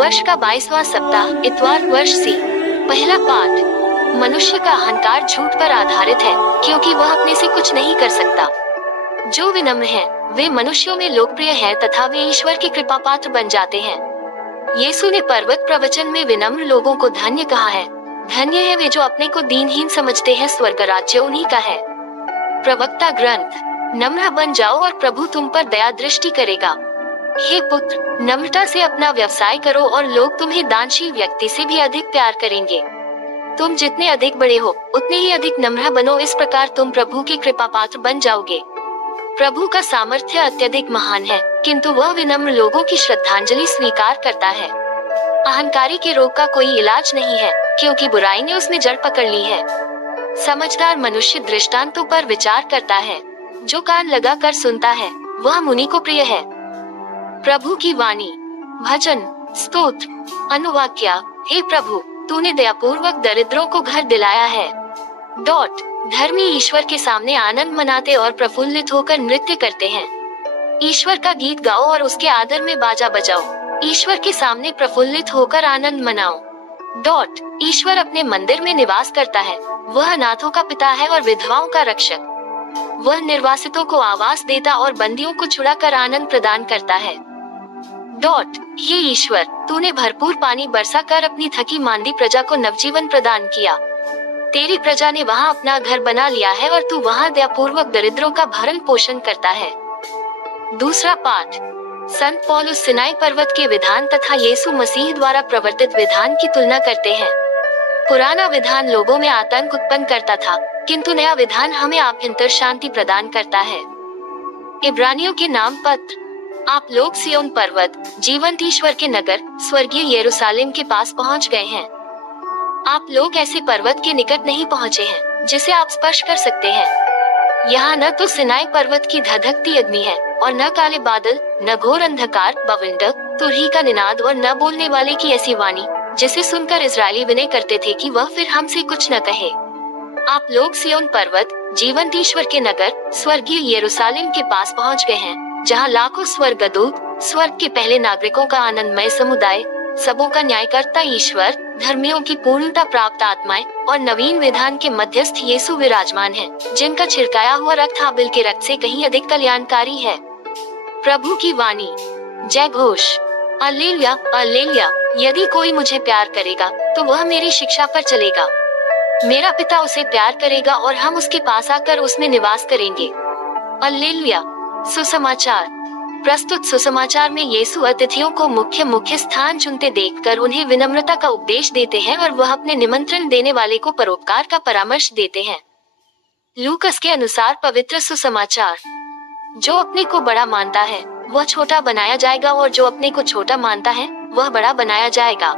वर्ष का 22वां सप्ताह, इतवार, वर्ष सी। पहला पाठ। मनुष्य का अहंकार झूठ पर आधारित है, क्योंकि वह अपने से कुछ नहीं कर सकता। जो विनम्र हैं, वे मनुष्यों में लोकप्रिय हैं तथा वे ईश्वर के कृपा पात्र बन जाते हैं। यीशु ने पर्वत प्रवचन में विनम्र लोगों को धन्य कहा है। धन्य है वे जो अपने को दीनहीन समझते हैं, स्वर्ग राज्य उन्हीं का है। प्रवक्ता ग्रंथ। नम्र बन जाओ और प्रभु तुम पर दया दृष्टि करेगा। हे पुत्र, नम्रता से अपना व्यवसाय करो और लोग तुम्हें दानशील व्यक्ति से भी अधिक प्यार करेंगे। तुम जितने अधिक बड़े हो, उतने ही अधिक नम्र बनो, इस प्रकार तुम प्रभु के कृपा पात्र बन जाओगे। प्रभु का सामर्थ्य अत्यधिक महान है, किंतु वह विनम्र लोगों की श्रद्धांजलि स्वीकार करता है। अहंकारी के रोग का कोई इलाज नहीं है, क्योंकि बुराई ने उसमें जड़ पकड़ ली है। समझदार मनुष्य दृष्टांतों पर विचार करता है। जो कान लगा कर सुनता है, वह मुनि को प्रिय है। प्रभु की वाणी। भजन, स्तोत्र, अनुवाक्या। हे प्रभु, तूने दयापूर्वक दरिद्रों को घर दिलाया है। धर्मी ईश्वर के सामने आनंद मनाते और प्रफुल्लित होकर नृत्य करते हैं। ईश्वर का गीत गाओ और उसके आदर में बाजा बजाओ। ईश्वर के सामने प्रफुल्लित होकर आनंद मनाओ। ईश्वर अपने मंदिर में निवास करता है। वह अनाथों का पिता है और विधवाओं का रक्षक। वह निर्वासितों को आवास देता और बंदियों को छुड़ाकर आनंद प्रदान करता है। हे ईश्वर, तूने भरपूर पानी बरसा कर अपनी थकी मांदी प्रजा को नवजीवन प्रदान किया। तेरी प्रजा ने वहाँ अपना घर बना लिया है और तू वहाँ दयापूर्वक दरिद्रों का भरण पोषण करता है। दूसरा पाठ। संत पौलुस सिनाई पर्वत के विधान तथा यीशु मसीह द्वारा प्रवर्तित विधान की तुलना करते हैं। पुराना विधान लोगों में आतंक उत्पन्न करता था, किंतु नया विधान हमें आभ्यंतर शांति प्रदान करता है। इब्रानियों के नाम पत्र। आप लोग सियोन पर्वत, जीवंत ईश्वर के नगर, स्वर्गीय यरूशलेम के पास पहुंच गए हैं। आप लोग ऐसे पर्वत के निकट नहीं पहुंचे हैं जिसे आप स्पर्श कर सकते हैं। यहाँ न तो सिनाई पर्वत की धधकती अग्नि है और न काले बादल, न घोर अंधकार, बवंडर, तुरही का निनाद और न बोलने वाले की ऐसी वाणी जिसे सुनकर इजरायली विनय करते थे कि वह फिर हमसे कुछ न कहे। आप लोग सियोन पर्वत, जीवंत ईश्वर के नगर, स्वर्गीय यरूशलेम के पास पहुंच गए हैं, जहां लाखों स्वर्गदूत, स्वर्ग के पहले नागरिकों का आनंदमय समुदाय, सबों का न्यायकर्ता ईश्वर, धर्मियों की पूर्णता प्राप्त आत्माएं और नवीन विधान के मध्यस्थ यीशु विराजमान हैं, जिनका छिड़काया हुआ रक्त हाबिल के रक्त से कहीं अधिक कल्याणकारी है। प्रभु की वाणी। जय घोष। Alleluia, alleluia. यदि कोई मुझे प्यार करेगा तो वह मेरी शिक्षा पर चलेगा। मेरा पिता उसे प्यार करेगा और हम उसके पास आकर उसमें निवास करेंगे। अल्लेलुया। सुसमाचार। प्रस्तुत सुसमाचार में यीशु अतिथियों को मुख्य स्थान चुनते देखकर उन्हें विनम्रता का उपदेश देते हैं और वह अपने निमंत्रण देने वाले को परोपकार का परामर्श देते हैं। लूकस के अनुसार पवित्र सुसमाचार। जो अपने को बड़ा मानता है वह छोटा बनाया जाएगा और जो अपने को छोटा मानता है वह बड़ा बनाया जाएगा।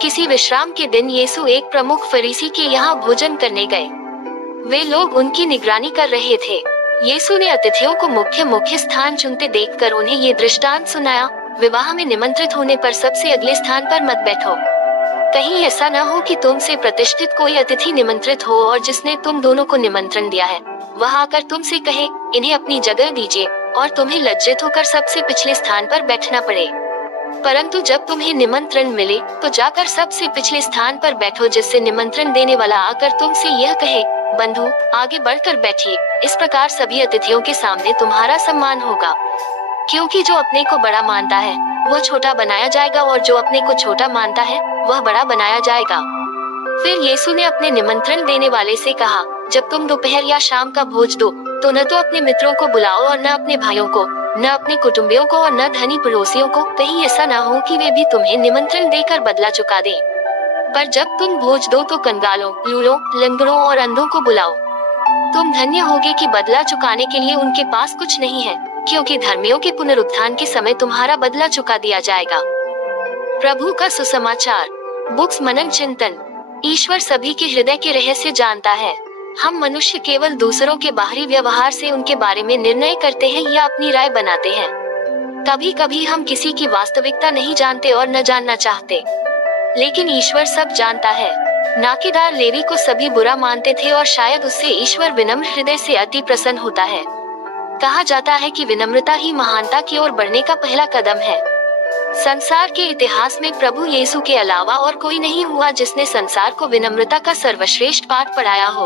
किसी विश्राम के दिन यीशु एक प्रमुख फरीसी के यहाँ भोजन करने गए। वे लोग उनकी निगरानी कर रहे थे। यीशु ने अतिथियों को मुख्य स्थान चुनते देखकर उन्हें ये दृष्टांत सुनाया, विवाह में निमंत्रित होने पर सबसे अगले स्थान पर मत बैठो। कहीं ऐसा न हो कि तुमसे प्रतिष्ठित कोई अतिथि निमंत्रित हो और जिसने तुम दोनों को निमंत्रण दिया है वह आकर तुमसे कहे, इन्हें अपनी जगह दीजिए, और तुम्हें लज्जित होकर सबसे पिछले स्थान पर बैठना पड़े। परंतु जब तुम्हें निमंत्रण मिले तो जाकर सबसे पिछले स्थान पर बैठो, जिससे निमंत्रण देने वाला आकर तुमसे यह कहे, बंधु आगे बढ़कर बैठिए। इस प्रकार सभी अतिथियों के सामने तुम्हारा सम्मान होगा। क्योंकि जो अपने को बड़ा मानता है वह छोटा बनाया जाएगा और जो अपने को छोटा मानता है वह बड़ा बनाया जाएगा। फिर यीशु ने अपने निमंत्रण देने वाले से कहा, जब तुम दोपहर या शाम का भोज दो तो न तो अपने मित्रों को बुलाओ और न अपने भाइयों को, न अपने कुटुंबियों को और न धनी पड़ोसियों को, कहीं ऐसा न हो कि वे भी तुम्हें निमंत्रण देकर बदला चुका दें। पर जब तुम भोज दो तो कंगालों, लूलों, लंगड़ों और अंधों को बुलाओ। तुम धन्य होगे कि बदला चुकाने के लिए उनके पास कुछ नहीं है, क्योंकि धर्मियों के पुनरुत्थान के समय तुम्हारा बदला चुका दिया जाएगा। प्रभु का सुसमाचार। बुक्स मनन चिंतन। ईश्वर सभी के हृदय के रहस्य जानता है। हम मनुष्य केवल दूसरों के बाहरी व्यवहार से उनके बारे में निर्णय करते हैं या अपनी राय बनाते हैं। कभी कभी हम किसी की वास्तविकता नहीं जानते और न जानना चाहते, लेकिन ईश्वर सब जानता है। नाकेदार लेवी को सभी बुरा मानते थे और शायद उससे ईश्वर विनम्र हृदय से अति प्रसन्न होता है। कहा जाता है कि विनम्रता ही महानता की ओर बढ़ने का पहला कदम है। संसार के इतिहास में प्रभु यीशु के अलावा और कोई नहीं हुआ जिसने संसार को विनम्रता का सर्वश्रेष्ठ पाठ पढ़ाया हो।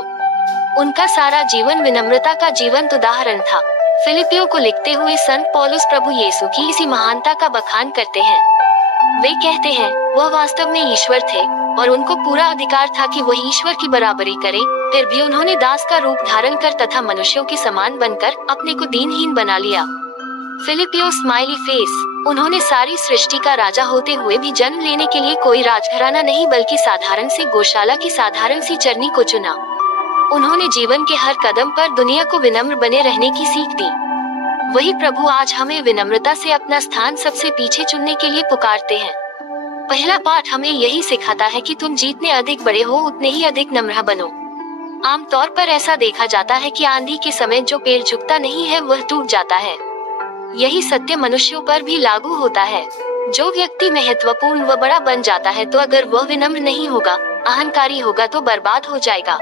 उनका सारा जीवन विनम्रता का जीवंत उदाहरण था। फिलिपियों को लिखते हुए संत पौलुस प्रभु यीशु की इसी महानता का बखान करते हैं। वे कहते हैं, वह वास्तव में ईश्वर थे और उनको पूरा अधिकार था कि वह ईश्वर की बराबरी करें। फिर भी उन्होंने दास का रूप धारण कर तथा मनुष्यों के समान बनकर अपने को दीनहीन बना लिया। फिलिपियो स्माइली फेस। उन्होंने सारी सृष्टि का राजा होते हुए भी जन्म लेने के लिए कोई राजघराना नहीं बल्कि साधारण से गौशाला की साधारण सी चरनी को चुना। उन्होंने जीवन के हर कदम पर दुनिया को विनम्र बने रहने की सीख दी। वही प्रभु आज हमें विनम्रता से अपना स्थान सबसे पीछे चुनने के लिए पुकारते हैं। पहला पाठ हमें यही सिखाता है कि तुम जितने अधिक बड़े हो उतने ही अधिक नम्र बनो। आमतौर पर ऐसा देखा जाता है कि आंधी के समय जो पेड़ झुकता नहीं है वह टूट जाता है। यही सत्य मनुष्यों पर भी लागू होता है। जो व्यक्ति महत्वपूर्ण व बड़ा बन जाता है तो अगर वह विनम्र नहीं होगा, अहंकारी होगा तो बर्बाद हो जाएगा।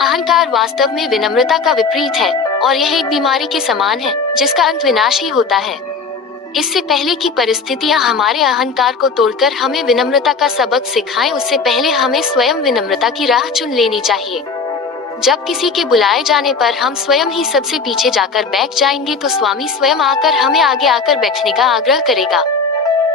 अहंकार वास्तव में विनम्रता का विपरीत है और यह एक बीमारी के समान है जिसका अंत विनाश ही होता है। इससे पहले कि परिस्थितियां हमारे अहंकार को तोड़कर हमें विनम्रता का सबक सिखाएं, उससे पहले हमें स्वयं विनम्रता की राह चुन लेनी चाहिए। जब किसी के बुलाए जाने पर हम स्वयं ही सबसे पीछे जाकर बैठ जाएंगे तो स्वामी स्वयं आकर हमें आगे आकर बैठने का आग्रह करेगा।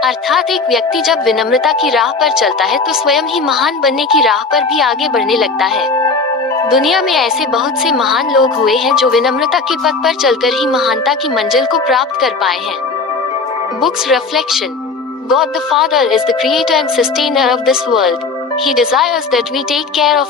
अर्थात एक व्यक्ति जब विनम्रता की राह पर चलता है तो स्वयं ही महान बनने की राह पर भी आगे बढ़ने लगता है। दुनिया में ऐसे बहुत से महान लोग हुए हैं जो विनम्रता के पथ पर चलकर ही महानता की मंजिल को प्राप्त कर पाए हैं। Books reflection. God the Father is the creator and sustainer of this world. He desires that we take care of